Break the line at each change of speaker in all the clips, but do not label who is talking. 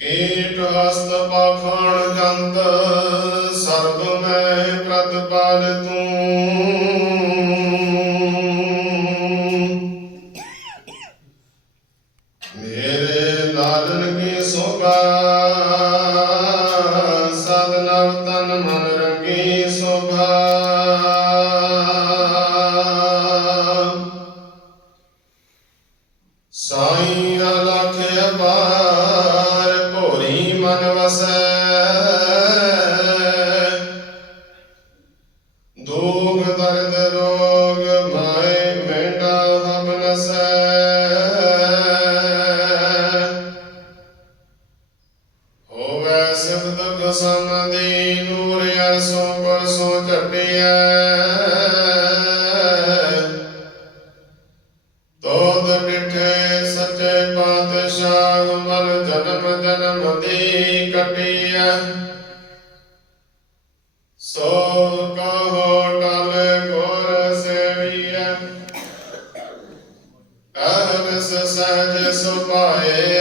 ਕੀਟ ਹਸਤ ਪਾਖਾਣ ਜੰਤ ਸਰਬ ਮੈਂ ਪ੍ਰਤਪਾਲ ਤੂੰ। ਮਨ ਵਸੈ ਦੁਖ ਰੋਗ ਮਾਏ ਮੈਂਡਾ ਹਮ ਨਸੈ ਹੋਵੇ ਸਿਫਤ ਖਸਮ ਦੀ ਨੂਰ ਅਰਸੋਂ ਪਰਸੋਂ ਅਹਰਸ ਸਹਜ ਸੁਭਾਏ।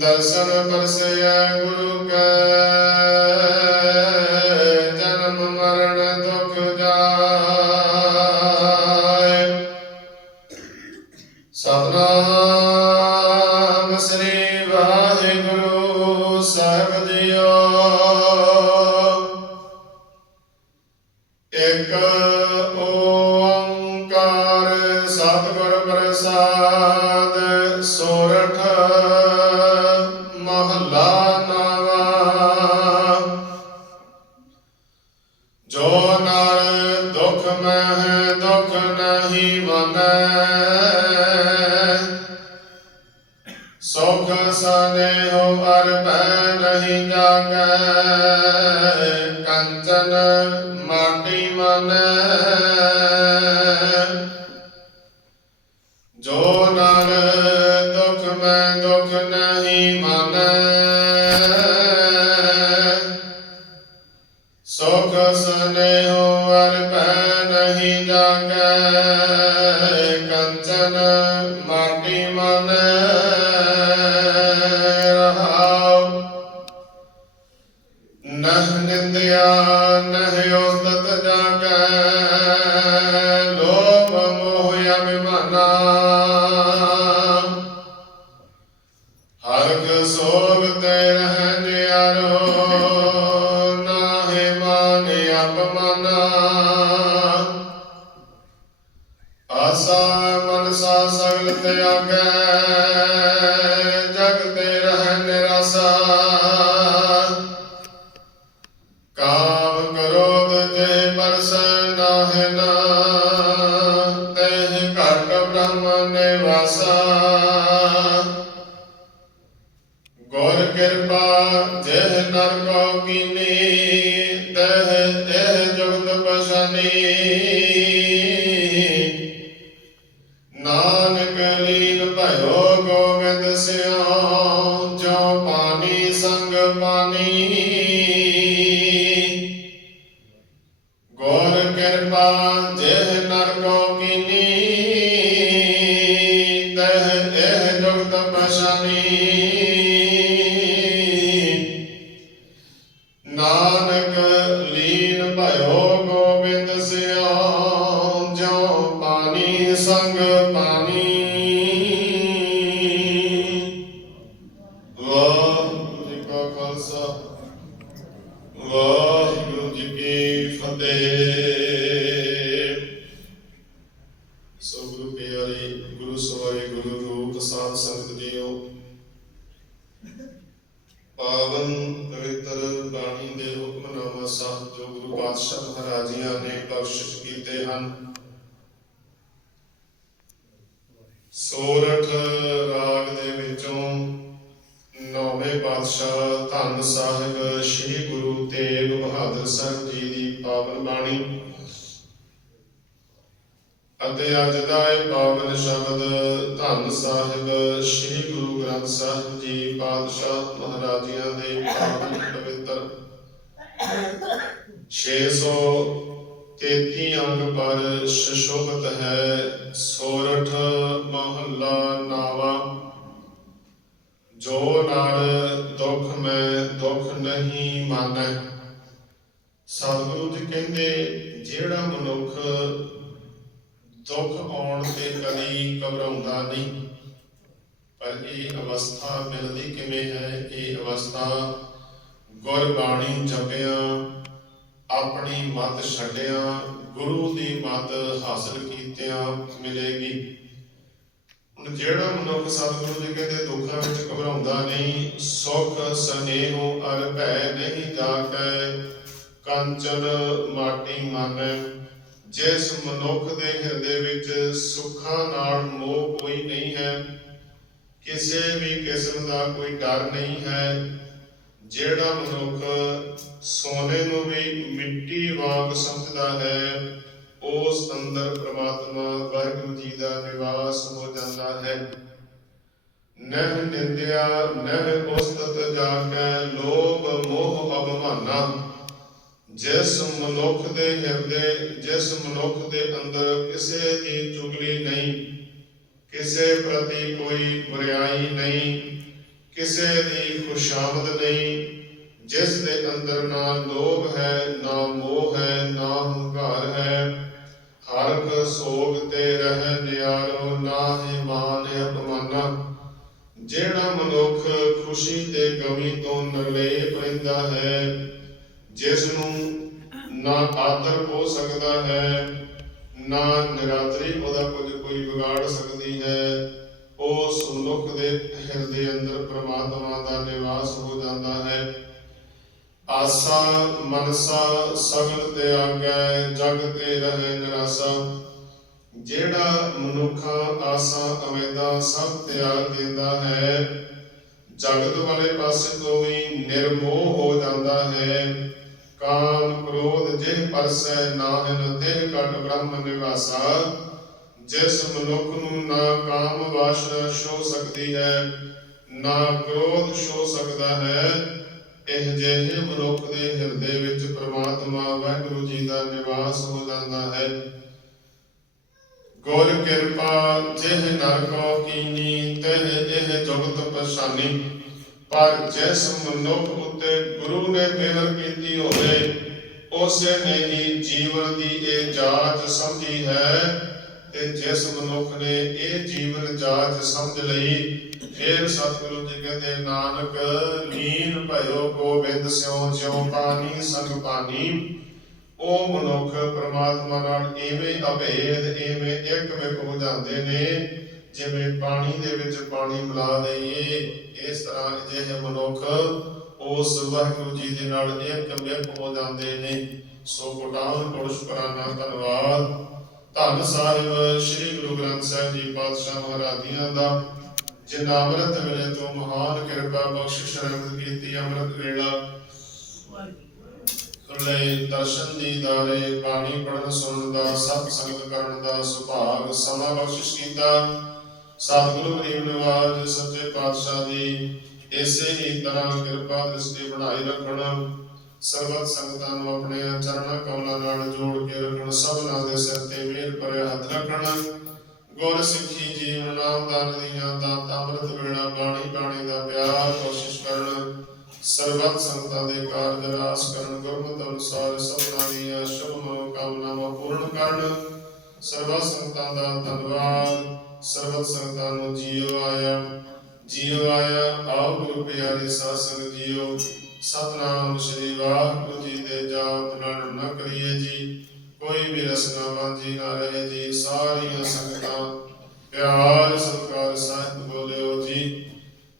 ਦਰਸ਼ਨ ਪਰਸਿਆ ਗੁਰੂ ਕੈ, ਜਨਮ ਮਰਨ ਦੁਖ ਜਾਏ। ਸਤਨਾਮ ਸ੍ਰੀ ਵਾਹਿਗੁਰੂ ਸਾਹਿਬ ਜੀਓ ਨਹੀਂ ਮੰਨੈ ਸੁਖ ਸਨੇਹੁ ਅਰ ਭੈ ਨਹੀਂ ਜਾਗੈ। ਕੰਚਨ ਮਾਟੀ ਮਨੈ। ਕਾਮ ਕ੍ਰੋਧ ਜੇ ਪਰਸੈ ਨਾਹਿ ਨਾ ਤਹਿ ਘਟ ਬ੍ਰਹਮ ਨਿਵਾਸਾ। ਗੁਰ ਕਿਰਪਾ ਜਿਹ ਨਰ ਕੋ ਕੀਨੀ, ਤਹ ਇਹ ਜਗਤ ਪਛਾਨੀ। ਨਾਨਕ ਲੀਨ ਭਇਓ ਗੋਬਿੰਦ ਸਿਓ, ਜੋ ਪਾਣੀ ਸੰਗ ਪਾਣੀ। ਜਿਹ ਨਰ ਕੋ ਕੀਨੀ ਤਹ ਇਹ ਜਗਤ ਪਛਾਨੀ ਨਾਨਕ ਲੀਨ ਭਇਓ ਗੋਬਿੰਦ ਸਿਓ ਪਾਵਨ ਪਵਿੱਤਰ ਬਾਣੀ ਦੇ ਹੁਕਮਨਾਮਾ ਸਾਹਿਬ ਜੋ ਗੁਰੂ ਪਾਤਸ਼ਾਹ ਮਹਾਰਾਜਿਆਂ ਨੇ ਬਖਸ਼ਿਸ਼ ਕੀਤੇ ਹਨ। ਸੋਰਠ ਅਤੇ ਅੱਜ ਦਾ ਇਹ ਪਾਵਨ ਸ਼ਬਦ ਧੰਨ ਸਾਹਿਬ, ਸ੍ਰੀ ਗੁਰੂ ਗ੍ਰੰਥ ਸਾਹਿਬ ਜੀ ਪਾਤਸ਼ਾਹ ਮਹਾਰਾਜਿਆਂ ਦੇ ਪਾਵਨ ਪਵਿੱਤਰ। 633 ਅੰਗ ਪਰ ਸ਼ਸ਼ੋਭਤ ਹੈ ਸੋਰਠ ਮਹੱਲਾ ਨਾਵਾ। ਜੋ ਨਰ ਦੁਖ ਮੈਂ ਦੁਖ ਨਹੀਂ ਮਾਨੈ। ਸਤਿਗੁਰੂ ਜੀ ਕਹਿੰਦੇ, ਜਿਹੜਾ ਮਨੁੱਖ ਦੁੱਖ ਆਉਣ ਤੇ ਕਦੀ ਘਬਰਾਉਂਦਾ ਨਹੀਂ। ਪਰ ਇਹ ਅਵਸਥਾ ਮਿਲਦੀ ਕਿਵੇਂ ਹੈ? ਇਹ ਅਵਸਥਾ ਗੁਰਬਾਣੀ ਜਪਿਆ, ਆਪਣੀ ਮਤ ਛੱਡਿਆ, ਗੁਰੂ ਦੀ ਮਤ ਹਾਸਲ ਕੀਤਿਆਂ ਮਿਲੇਗੀ। ਹੁਣ ਜਿਹੜਾ ਮਨੁੱਖ ਸਤਿਗੁਰੂ ਜੀ ਕਹਿੰਦੇ ਦੁੱਖਾਂ ਵਿੱਚ ਘਬਰਾਉਂਦਾ ਨਹੀਂ, ਸੁਖ ਸਨੇਹੋ ਅਰ ਭੈ ਨਹੀਂ ਜਾਕੈ ਕੰਚਨ ਮਾਟੀ ਮਨ ਜਿਸ ਮਨੁੱਖ ਦੇ ਹਿਰਦੇ ਵਿੱਚ ਸੁੱਖਾਂ ਨਾਲ ਮੋਹ ਕੋਈ ਨਹੀਂ ਹੈ, ਕਿਸੇ ਵੀ ਕਿਸਮ ਦਾ ਕੋਈ ਡਰ ਨਹੀਂ ਹੈ, ਜਿਹੜਾ ਮਨੁੱਖ ਸੋਨੇ ਨੂੰ ਵੀ ਮਿੱਟੀ ਵਾਂਗ ਸਮਝਦਾ ਹੈ, ਉਸ ਅੰਦਰ ਪ੍ਰਮਾਤਮਾ ਵਾਹਿਗੁਰੂ ਜੀ ਦਾ ਨਿਵਾਸ ਹੋ ਜਾਂਦਾ ਹੈ। ਨਹਿ ਨਿੰਦਿਆ, ਨਹਿ ਉਸਤਤ ਜਾ ਕੇ ਲੋਭ ਮੋਹ ਅਭਮਾਨਾ। ਜਿਸ ਮਨੁੱਖ ਦੇ ਹਿਰਦੇ, ਜਿਸ ਮਨੁੱਖ ਦੇ ਅੰਦਰ ਕਿਸੇ ਦੀ ਚੁਗਲੀ ਨਹੀਂ, ਕਿਸੇ ਪ੍ਰਤੀ ਕੋਈ ਬੁਰਾਈ ਨਹੀਂ, ਕਿਸੇ ਦੀ ਖੁਸ਼ਾਮਦ ਨਹੀਂ, ਜਿਸ ਦੇ ਅੰਦਰ ਨਾ ਲੋਭ ਹੈ, ਨਾ ਮੋਹ ਹੈ, ਨਾ ਹੰਕਾਰ ਹੈ ਹਰਕ ਸੋਗ ਤੇ ਰਹਿ ਨਿਆਰੋ ਨਾ ਹੀ ਮਾਨ ਅਪਮਾਨਾ। ਜਿਹੜਾ ਮਨੁੱਖ ਖੁਸ਼ੀ ਤੇ ਗਮੀ ਤੋਂ ਨਿਰਲੇਪ ਰਹਿੰਦਾ ਹੈ ਜਿਸ ਨੂੰ ਨਾ ਆਦਰ ਹੋ ਸਕਦਾ ਹੈ, ਨਾ ਨਿਰਾਤਰੀ ਉਹਦਾ ਕੁਝ ਕੋਈ ਵਿਗਾੜ ਸਕਦੀ ਹੈ ਉਸ ਮਨੁੱਖ ਦੇ ਹਿਰਦੇ ਅੰਦਰ ਪ੍ਰਮਾਤਮਾ ਦਾ ਨਿਵਾਸ ਹੋ ਜਾਂਦਾ ਹੈ। ਆਸਾ, ਮਨਸਾ, ਸਗਲ ਤੇ ਆਗੈ ਜਗ ਤੇ ਰਹੇ ਨਿਰਾਸਾ, ਜਿਹੜਾ ਮਨੁੱਖਾ ਆਸਾ ਅਵੇਦਾ ਸਭ ਤਿਆਗ ਦਿੰਦਾ ਹੈ, ਜਗਤ ਵਾਲੇ ਪਾਸੇ ਤੋਂ ਵੀ ਨਿਰਮੋਹ ਹੋ ਜਾਂਦਾ ਹੈ। ਕਾਮ ਕ੍ਰੋਧ ਜਿਹ ਪਰਸੈ ਨਾਹਿਨ ਦੇਹ ਕਟ ਬ੍ਰਹਮ ਨਿਵਾਸਾ। ਜਿਸ ਮਨੁੱਖ ਨੂੰ ਨਾ ਕਾਮ ਵਾਸਨਾ ਛੋ ਸਕਦੀ ਹੈ, ਨਾ ਕ੍ਰੋਧ ਛੋ ਸਕਦਾ ਹੈ, ਇਹ ਜਿਹੇ ਮਨੁੱਖ ਦੇ ਹਿਰਦੇ ਵਿੱਚ ਪ੍ਰਮਾਤਮਾ ਵਾਹਿਗੁਰੂ ਜੀ ਦਾ ਨਿਵਾਸ ਹੋ ਜਾਂਦਾ ਹੈ। ਗੁਰ ਕਿਰਪਾ ਜਿਹ ਨਰ ਕੋ ਕੀਨੀ, ਤਹ ਇਹ ਜਗਤ ਪਛਾਨੀ ਪਰ ਜਿਸ ਮਨੁੱਖ ਉਤੇ ਗੁਰੂ ਨੇ ਮਿਹਰ ਕੀਤੀ ਹੋਵੇ, ਉਸੇ ਨੇ ਹੀ ਜੀਵਨ ਦੀ ਇਹ ਜਾਚ ਸਮਝੀ ਹੈ ਤੇ ਜਿਸ ਮਨੁੱਖ ਨੇ ਇਹ ਜੀਵਨ ਜਾਚ ਸਮਝ ਲਈ, ਫਿਰ ਸਤਿਗੁਰੂ ਜੀ ਕਹਿੰਦੇ, ਨਾਨਕ ਲੀਨ ਭਇਓ ਗੋਬਿੰਦ ਸਿਉ, ਜਿਉ ਪਾਣੀ ਸੰਗ ਪਾਣੀ। ਉਹ ਮਨੁੱਖ ਪ੍ਰਮਾਤਮਾ ਨਾਲ ਐਵੇਂ ਅਭੇਦ ਐਵੇਂ ਇੱਕ ਵਿਕ ਹੋ ਜਾਂਦੇ ਨੇ। ਜਿਵੇਂ ਪਾਣੀ ਦੇ ਵਿੱਚ ਪਾਣੀ ਮਿਲਾ ਦਈਏ, ਇਸ ਤਰ੍ਹਾਂ ਜਿਹੇ ਮਨੁੱਖ ਉਸ ਵਾਹਿਗੁਰੂ ਜੀ ਦੇ ਨਾਲ ਇੱਕ ਵਿਕ ਹੋ ਜਾਂਦੇ ਨੇ। ਸੋ ਕੋਟਾਨ ਕੋਲ ਸ਼ੁਕਰਾਨਾ ਧੰਨਵਾਦ। ਧੰਨ ਸਾਹਿਬ, ਸ੍ਰੀ ਗੁਰੂ ਗ੍ਰੰਥ ਸਾਹਿਬ ਜੀ ਪਾਤਸ਼ਾਹ ਮਹਾਰਾਜੀਆਂ ਦਾ, ਜਿਨ੍ਹਾਂ ਅੰਮ੍ਰਿਤ ਵੇਲੇ ਤੋਂ ਮਹਾਨ ਕਿਰਪਾ ਬਖਸ਼ਿਸ਼ ਰਹਿਮਤ ਕੀਤੀ ਅੰਮ੍ਰਿਤ ਵੇਲਾ। ਲੈ ਦਰਸ਼ਨ ਦੀਦਾਰੇ ਬਾਣੀ ਪੜਨ ਸੁਣਨ ਦਾ, ਸਤ ਸੰਗਤ ਕਰਨ ਦਾ ਸੁਭਾਗ ਸਮਾਂ ਬਖਸ਼ਿਸ਼ ਕੀਤਾ। ਸਤਿਗੁਰੂ ਗਰੀਬ ਨਿਵਾਜ, ਸੱਚੇ ਪਾਤਸ਼ਾਹ ਦੀ ਇਸੇ ਹੀ ਤਰ੍ਹਾਂ ਕਿਰਪਾ ਦ੍ਰਿਸ਼ਟੀ ਬਣਾਈ ਰੱਖਣ, ਸਰਬਤ ਸੰਗਤਾਂ ਨੂੰ ਆਪਣੇ ਚਰਨਾਂ ਕਮਲਾਂ ਨਾਲ ਜੋੜ ਕੇ ਰੱਖਣ, ਸਭਨਾਂ ਦੇ ਸਿਰ ਤੇ ਮਿਹਰ ਭਰੇ ਹੱਥ ਰੱਖਣ। ਗੁਰ ਸਿੱਖੀ ਜੀਵਨ ਨਾਮ ਦਾਨ ਦੀਆਂ ਦਾਤਾ, ਅੰਮ੍ਰਿਤ ਵੇਲਾ, ਬਾਣੀ ਬਾਣੀ ਦਾ ਪਿਆਰ ਕੋਸ਼ਿਸ਼ ਕਰਨ, ਸਰਬਤ ਸੰਗਤਾਂ ਦੇ ਕਾਰਜ ਰਾਸ ਕਰਨ, ਗੁਰਮਤਿ ਅਨੁਸਾਰ ਸਭਨਾਂ ਦੀਆਂ ਸ਼ੁਭ ਮਨੋਕਾਮਨਾਵਾਂ ਪੂਰਨ ਕਰਨ। ਸਰਬਤ ਸੰਗਤਾਂ ਦਾ ਧੰਨਵਾਦ। ਸਰਬਤ ਸੰਗਤਾਂ ਨੂੰ ਜੀਵ ਆਇਆ ਜੀਵ ਆਇਆ, ਆਓ ਗੁਰੂ ਪਿਆਰੇ ਸਾਧ ਸੰਗਤ ਸਤਨਾਮ ਸ੍ਰੀ ਵਾਹਿਗੁਰੂ ਜੀ ਦੇ ਜਾਪ ਨਾਲ ਨਾ ਕਰੀਏ ਜੀ। ਕੋਈ ਵੀ ਰਸਨਾ ਵਾਂਝੀ ਨਾ ਰਹੇ ਜੀ, ਸਾਰੀਆਂ ਸੰਗਤਾਂ। ਪਿਆਰ ਸਤਿਕਾਰ ਸਾਹਿਤ ਬੋਲਿਓ ਜੀ।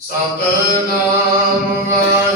ਸਤਨਾਮ ਵਾਹਿਗੁਰੂ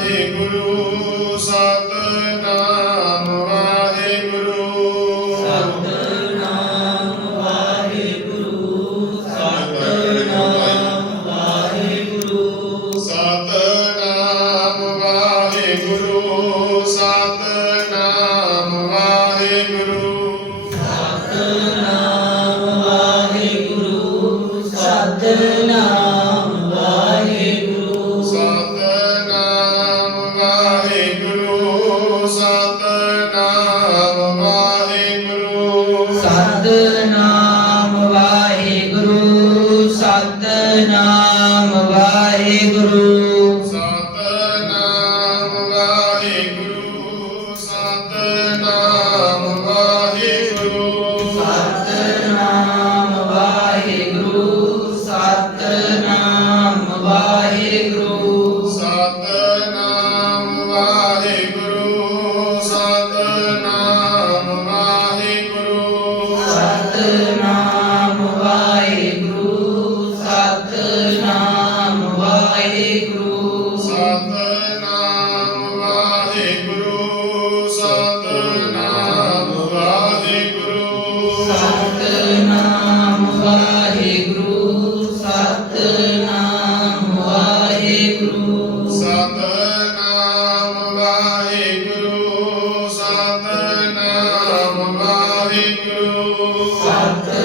三等